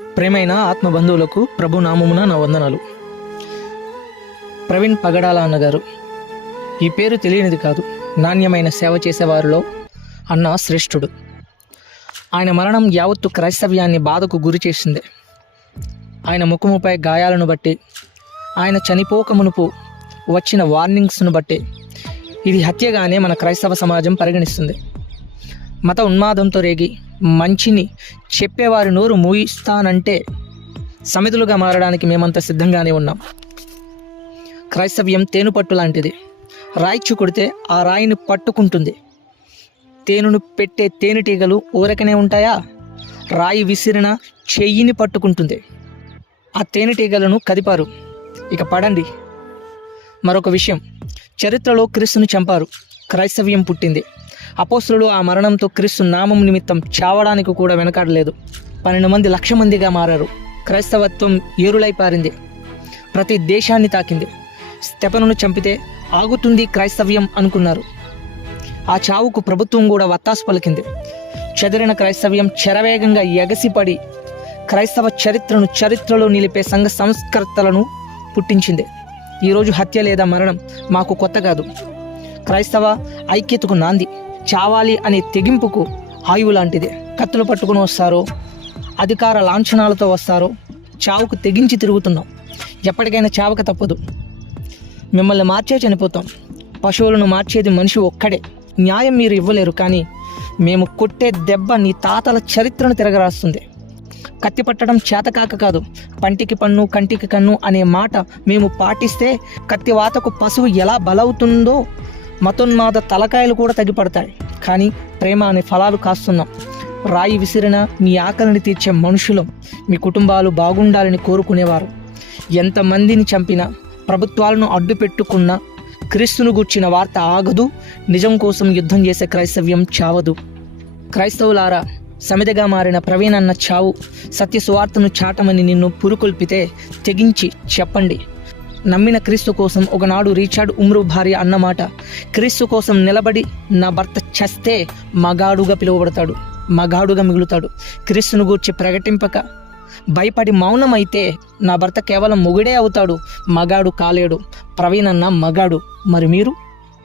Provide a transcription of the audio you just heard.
ప్రేమైన ఆత్మబంధువులకు ప్రభు నామమున నా వందనాలు. ప్రవీణ్ పగడాల అన్నగారు ఈ పేరు తెలియనిది కాదు. నాణ్యమైన సేవ చేసేవారిలో అన్న శ్రేష్ఠుడు. ఆయన మరణం యావత్తు క్రైస్తవ్యాన్ని బాధకు గురి చేసింది. ఆయన ముఖముపై గాయాలను బట్టి ఆయన చనిపోక మునుపు వచ్చిన వార్నింగ్స్ను బట్టి ఇది హత్యగానే మన క్రైస్తవ సమాజం పరిగణిస్తుంది. మత ఉన్మాదంతో రేగి మంచిని చెప్పేవారి నోరు మూయిస్తానంటే సమితులుగా మారడానికి మేమంతా సిద్ధంగానే ఉన్నాం. క్రైస్తవ్యం తేనుపట్టు లాంటిది. రాయిచ్చు కొడితే ఆ రాయిని పట్టుకుంటుంది. తేనెను పెట్టే తేనెటీగలు ఊరకనే ఉంటాయా? రాయి విసిరిన చెయ్యిని పట్టుకుంటుంది. ఆ తేనెటీగలను కదిపారు. ఇక పడండి. మరొక విషయం. చరిత్రలో క్రీస్తుని చంపారు. క్రైస్తవ్యం పుట్టింది. అపోస్తులు ఆ మరణంతో క్రీస్తు నామం నిమిత్తం చావడానికి కూడా వెనకాడలేదు. పన్నెండు మంది లక్ష మందిగా మారారు. క్రైస్తవత్వం ఏరులై పారింది. ప్రతి దేశాన్ని తాకింది. స్టెపనును చంపితే ఆగుతుంది క్రైస్తవ్యం అనుకున్నారు. ఆ చావుకు ప్రభుత్వం కూడా వత్తాసు పలికింది. చెదిరిన క్రైస్తవ్యం చెరవేగంగా ఎగసిపడి క్రైస్తవ చరిత్రను చరిత్రలో నిలిపే సంఘ సంస్కర్తలను పుట్టించింది. ఈరోజు హత్య లేదా మరణం మాకు కొత్త కాదు. క్రైస్తవ ఐక్యతకు నాంది. చావాలి అనే తెగింపుకు ఆయువు లాంటిది. కత్తులు పట్టుకుని వస్తారు అధికార లాంఛనాలతో వస్తారు చావుకు తెగించి తిరుగుతున్నాం. ఎప్పటికైనా చావక తప్పదు. మిమ్మల్ని మార్చే చనిపోతాం. పశువులను మార్చేది మనిషి ఒక్కడే. న్యాయం మీరు ఇవ్వలేరు కానీ మేము కొట్టే దెబ్బ నీ తాతల చరిత్రను తిరగరాస్తుంది. కత్తి పట్టడం చేతకాక కాదు. పంటికి పన్ను కంటికి కన్ను అనే మాట మేము పాటిస్తే కత్తి వాతకు పశువు ఎలా బలవుతుందో మతోన్మాద తలకాయలు కూడా తగ్గిపడతాయి కానీ ప్రేమ అనే ఫలాలు కాస్తున్నాం. రాయి విసిరిన మీ ఆకలిని తీర్చే మనుషులం మీ కుటుంబాలు బాగుండాలని కోరుకునేవారు. ఎంతమందిని చంపినా ప్రభుత్వాలను అడ్డు పెట్టుకున్నా క్రీస్తును గుర్చిన వార్త ఆగదు నిజం కోసం యుద్ధం చేసే క్రైస్తవ్యం చావదు. క్రైస్తవులారా సమిదగా మారిన ప్రవీణ్ అన్న చావు సత్య సువార్తను చాటమని నిన్ను పురుకొల్పితే తెగించి చెప్పండి. నమ్మిన క్రీస్తు కోసం ఒకనాడు రీచార్డ్ ఉమ్రు భార్య అన్నమాట. క్రీస్తు కోసం నిలబడి నా భర్త చస్తే మగాడుగా పిలువబడతాడు మగాడుగా మిగులుతాడు. క్రీస్తును గూర్చి ప్రకటింపక భయపడి మౌనమైతే నా భర్త కేవలం మొగుడే అవుతాడు మగాడు కాలేడు ప్రవీణ్ అన్న మగాడు. మరి మీరు?